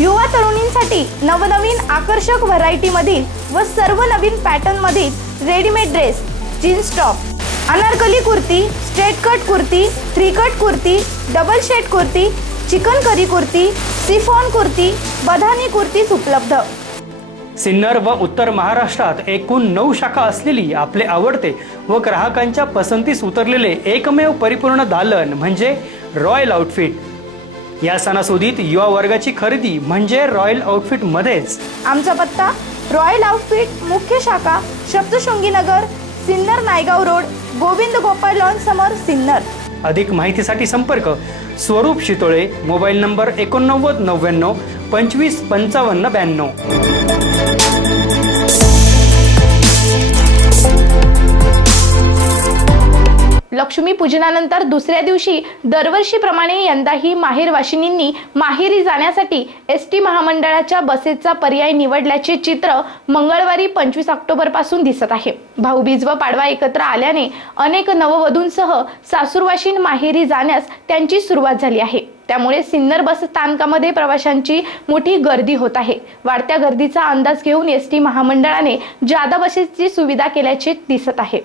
युवा तरुणींसाठी नवनवीन आकर्षक व्हरायटीमधील व सर्व नवीन पॅटर्नमधील readymade dress jeans top anarkali kurti straight cut kurti three cut kurti double shade kurti chikankari kurti chiffon kurti बधानी कुर्तीज उपलब्ध. सिन्नर व उत्तर महाराष्ट्रात एकूण नऊ शाखा असलेली आपले आवडते व ग्राहकांच्या पसंतीस उतरलेले एकमेव परिपूर्ण दालन म्हणजे रॉयल आउटफिट. या सणासुदीत युवा वर्गाची खरेदी म्हणजे रॉयल आउटफिट मध्येच. आमचा पत्ता रॉयल आउटफिट मुख्य शाखा सप्तशृंगी नगर सिन्नर नायगाव रोड गोविंद गोपाळ लॉन समोर सिन्नर. अधिक माहितीसाठी संपर्क. स्वरूप शितोळे मोबाईल नंबर एकोणनव्वद नव्याण्णव पंचवीस पंचावन्न ब्याण्णव. पूजनानंतर दुसऱ्या दिवशी दरवर्षीप्रमाणे यंदाही माहेरवाशिनींनी माहेरी जाण्यासाठी एस टी महामंडळाच्या बसेसचा पर्याय निवडल्याचे चित्र मंगळवारी पंचवीस ऑक्टोबरपासून दिसत आहे. भाऊबीज व पाडवा एकत्र आल्याने अनेक नववधूंसह सासूरवाशीन माहेरी जाण्यास त्यांची सुरुवात झाली आहे. त्यामुळे सिन्नर बस स्थानकामध्ये प्रवाशांची मोठी गर्दी होत आहे. वाढत्या गर्दीचा अंदाज घेऊन एस टी महामंडळाने जादा बसेसची सुविधा केल्याचे दिसत आहे.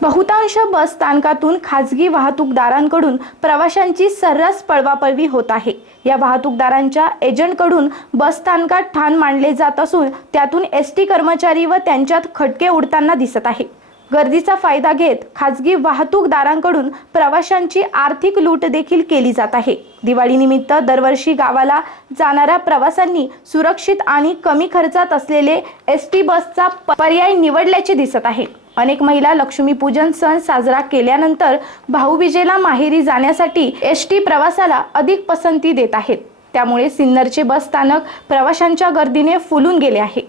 बहुतांश बस स्थानकातून खाजगी वाहतूकदारांकडून प्रवाशांची सर्रास पळवापळवी होत आहे. या वाहतूकदारांच्या एजंटकडून बस स्थानकात ठाण मांडले जात असून त्यातून एस टी कर्मचारी व त्यांच्यात खटके उडताना दिसत आहे. गर्दीचा फायदा घेत खाजगी वाहतूकदारांकडून प्रवाशांची आर्थिक लूट देखील केली जात आहे. दिवाळीनिमित्त दरवर्षी गावाला जाणाऱ्या प्रवाशांनी सुरक्षित आणि कमी खर्चात असलेले एस टी बसचा पर्याय निवडल्याचे दिसत आहे. अनेक महिला लक्ष्मीपूजन सण साजरा केल्यानंतर भाऊबीजेला माहेरी जाण्यासाठी एस टी प्रवासाला अधिक पसंती देत आहेत. त्यामुळे सिन्नरचे बस स्थानक प्रवाशांच्या गर्दीने फुलून गेले आहे.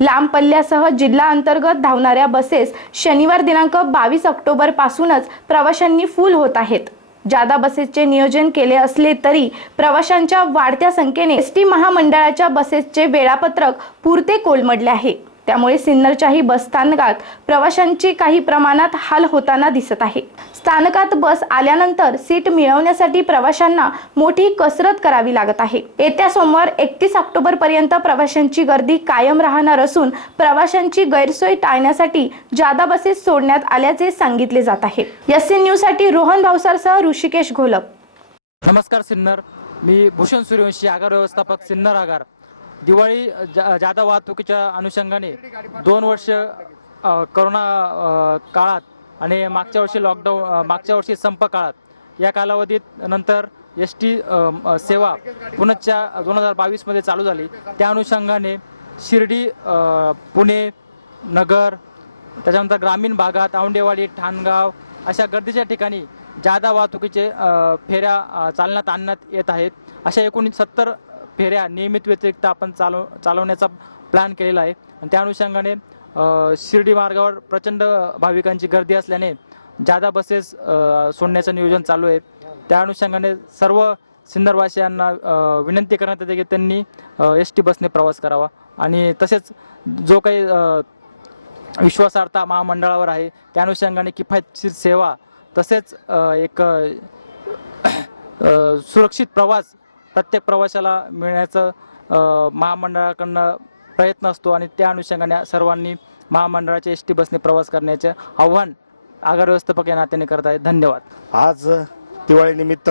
लांब पल्ल्यासह जिल्हा अंतर्गत धावणाऱ्या बसेस शनिवार दिनांक बावीस ऑक्टोबर पासूनच प्रवाशांनी फुल होत आहेत. जादा बसेसचे नियोजन केले असले तरी प्रवाशांच्या वाढत्या संख्येने एस टी महामंडळाच्या बसेसचे वेळापत्रक पुरते कोलमडले आहे. त्यामुळे सिन्नरच्याही बस स्थानकात प्रवाशांची काही प्रमाणात हाल होताना दिसत आहे. स्थानकात बस आल्यानंतर सीट मिळवण्यासाठी प्रवाशांना मोठी कसरत करावी लागत आहे. येत्या सोमवार एकतीस ऑक्टोबर पर्यंत प्रवाशांची गर्दी कायम राहणार असून प्रवाशांची गैरसोय टाळण्यासाठी जादा बसेस सोडण्यात आल्याचे सांगितले जात आहे. एस न्यूजसाठी रोहन भावसारसह ऋषिकेश घोलप. नमस्कार सिन्नर. मी भूषण सूर्यवंशी आगार व्यवस्थापक सिन्नर आगार. दिवाळी जा जादा वाहतुकीच्या अनुषंगाने दोन वर्ष करोना काळात आणि मागच्या वर्षी लॉकडाऊन मागच्या वर्षी संप काळात या कालावधीत नंतर एस टी सेवा पुनच्या दोन हजार बावीसमध्ये चालू झाली. त्या अनुषंगाने शिर्डी पुणे नगर त्याच्यानंतर ग्रामीण भागात औंडेवाडी ठाणगाव अशा गर्दीच्या ठिकाणी जादा वाहतुकीचे फेऱ्या चालण्यात आणण्यात येत आहेत. अशा एकूण सत्तर फेऱ्या नियमित व्यतिरिक्त आपण चालव चालवण्याचा प्लॅन केलेला आहे. आणि त्या अनुषंगाने शिर्डी मार्गावर प्रचंड भाविकांची गर्दी असल्याने जादा बसेस सोडण्याचं नियोजन चालू आहे. त्या अनुषंगाने सर्व सिंदरवासियांना विनंती करण्यात येते की त्यांनी एस टी बसने प्रवास करावा. आणि तसेच जो काही विश्वासार्हता महामंडळावर आहे त्या अनुषंगाने किफायतशीर सेवा तसेच एक सुरक्षित प्रवास प्रत्येक प्रवाशाला मिळण्याचं महामंडळाकडनं प्रयत्न असतो आणि त्या अनुषंगाने सर्वांनी महामंडळाच्या एस टी बसने प्रवास करण्याचे आव्हान आगार व्यवस्थापक या नात्याने करत आहेत. धन्यवाद. आज दिवाळीनिमित्त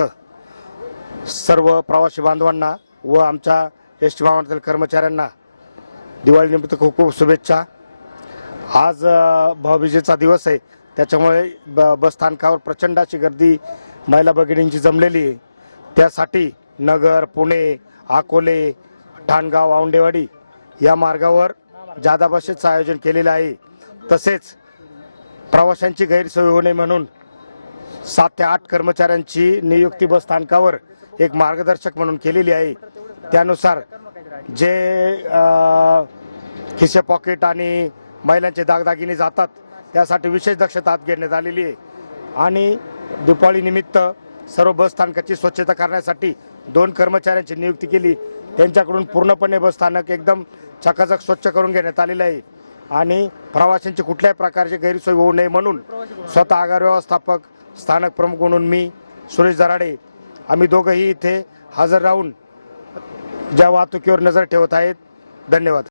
सर्व प्रवासी बांधवांना व आमच्या एस टी महामंडळातील कर्मचाऱ्यांना दिवाळीनिमित्त खूप खूप शुभेच्छा. आज भाऊबीजेचा दिवस आहे. त्याच्यामुळे ब बस स्थानकावर प्रचंड अशी गर्दी महिला भगिनींची जमलेली आहे. त्यासाठी नगर पुणे अकोले ठाणगाव औंडेवाडी या मार्गावर जादा बसेसचं आयोजन केलेलं आहे. तसेच प्रवाशांची गैरसोय होऊ नये म्हणून सात ते आठ कर्मचाऱ्यांची नियुक्ती बस स्थानकावर एक मार्गदर्शक म्हणून केलेली आहे. त्यानुसार जे खिसे पॉकेट आणि महिलांचे दागदागिने जातात त्यासाठी विशेष दक्षता आत घेण्यात आलेली आहे. आणि दिपावली निमित्त सर्व बस स्थानकाची स्वच्छता करण्यासाठी दोन कर्मचाऱ्यांची नियुक्ती केली. त्यांच्याकडून पूर्णपणे बस स्थानक एकदम चकाचक स्वच्छ करून घेण्यात आलेलं आहे. आणि प्रवाशांची कुठल्याही प्रकारची गैरसोय होऊ नये म्हणून स्वतः आगार व्यवस्थापक स्थानक प्रमुख म्हणून मी सुरेश दराडे आम्ही दोघंही इथे हजर राहून ज्या वाहतुकीवर नजर ठेवत आहेत धन्यवाद.